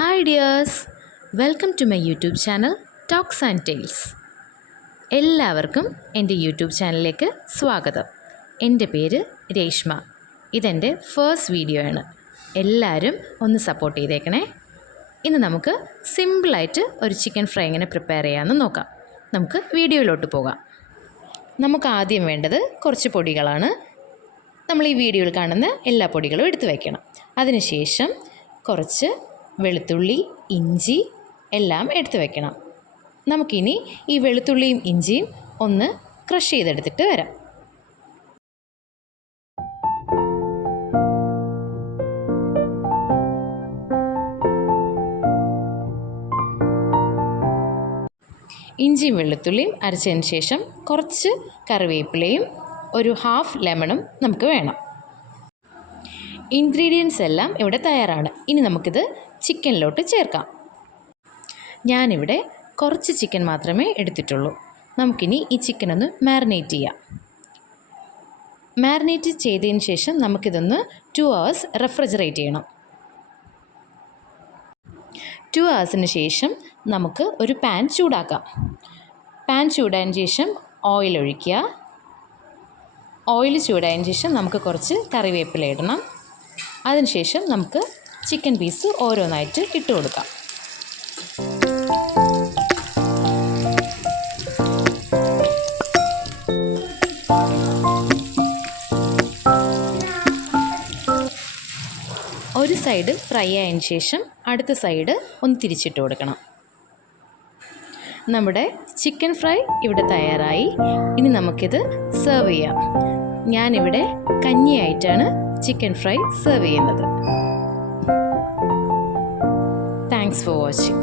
Hi dears, welcome to my YouTube channel talks and tales. എല്ലാവർക്കും എൻ്റെ YouTube ചാനലിലേക്ക് സ്വാഗതം. എൻ്റെ പേര് രേഷ്മ. ഇതെൻ്റെ ഫസ്റ്റ് വീഡിയോ ആണ്. എല്ലാവരും ഒന്ന് സപ്പോർട്ട് ചെയ്തേക്കണേ. ഇന്ന് നമുക്ക് സിമ്പിളായിട്ട് ഒരു ചിക്കൻ ഫ്രൈ എങ്ങനെ പ്രിപ്പയർ ചെയ്യാമെന്ന് നോക്കാം. നമുക്ക് വീഡിയോയിലോട്ട് പോകാം. നമുക്ക് ആദ്യം വേണ്ടത് കുറച്ച് പൊടികളാണ്. നമ്മൾ ഈ വീഡിയോയിൽ കാണുന്ന എല്ലാ പൊടികളും എടുത്തു വയ്ക്കണം. അതിനുശേഷം കുറച്ച് വെളുത്തുള്ളി, ഇഞ്ചി എല്ലാം എടുത്തു വയ്ക്കണം. നമുക്കിനി ഈ വെളുത്തുള്ളിയും ഇഞ്ചിയും ഒന്ന് ക്രഷ് ചെയ്തെടുത്തിട്ട് വരാം. ഇഞ്ചിയും വെളുത്തുള്ളിയും അരച്ചതിന് ശേഷം കുറച്ച് കറിവേപ്പിലയും ഒരു ഹാഫ് ലെമണും നമുക്ക് വേണം. ഇൻഗ്രീഡിയൻസ് എല്ലാം ഇവിടെ തയ്യാറാണ്. ഇനി നമുക്കിത് ചിക്കനിലോട്ട് ചേർക്കാം. ഞാനിവിടെ കുറച്ച് ചിക്കൻ മാത്രമേ എടുത്തിട്ടുള്ളൂ. നമുക്കിനി ഈ ചിക്കനൊന്ന് മാരിനേറ്റ് ചെയ്യാം. മാരിനേറ്റ് ചെയ്തതിന് ശേഷം നമുക്കിതൊന്ന് 2 hours റെഫ്രിജറേറ്റ് ചെയ്യണം. 2 hours ശേഷം നമുക്ക് ഒരു പാൻ ചൂടാക്കാം. പാൻ ചൂടായതിന് ശേഷം ഓയിൽ ഒഴിക്കുക. ഓയിൽ ചൂടായതിന് ശേഷം നമുക്ക് കുറച്ച് കറിവേപ്പില ഇടണം. അതിനുശേഷം നമുക്ക് ചിക്കൻ പീസ് ഓരോന്നായിട്ട് ഇട്ട് കൊടുക്കാം. ഒരു സൈഡ് ഫ്രൈ ആയതിന് ശേഷം അടുത്ത സൈഡ് ഒന്ന് തിരിച്ചിട്ട് കൊടുക്കണം. നമ്മുടെ ചിക്കൻ ഫ്രൈ ഇവിടെ തയ്യാറായി. ഇനി നമുക്കിത് സെർവ് ചെയ്യാം. ഞാനിവിടെ കഞ്ഞിയായിട്ടാണ് ചിക്കൻ ഫ്രൈ സെർവ് ചെയ്യുന്നത്. Thanks for watching.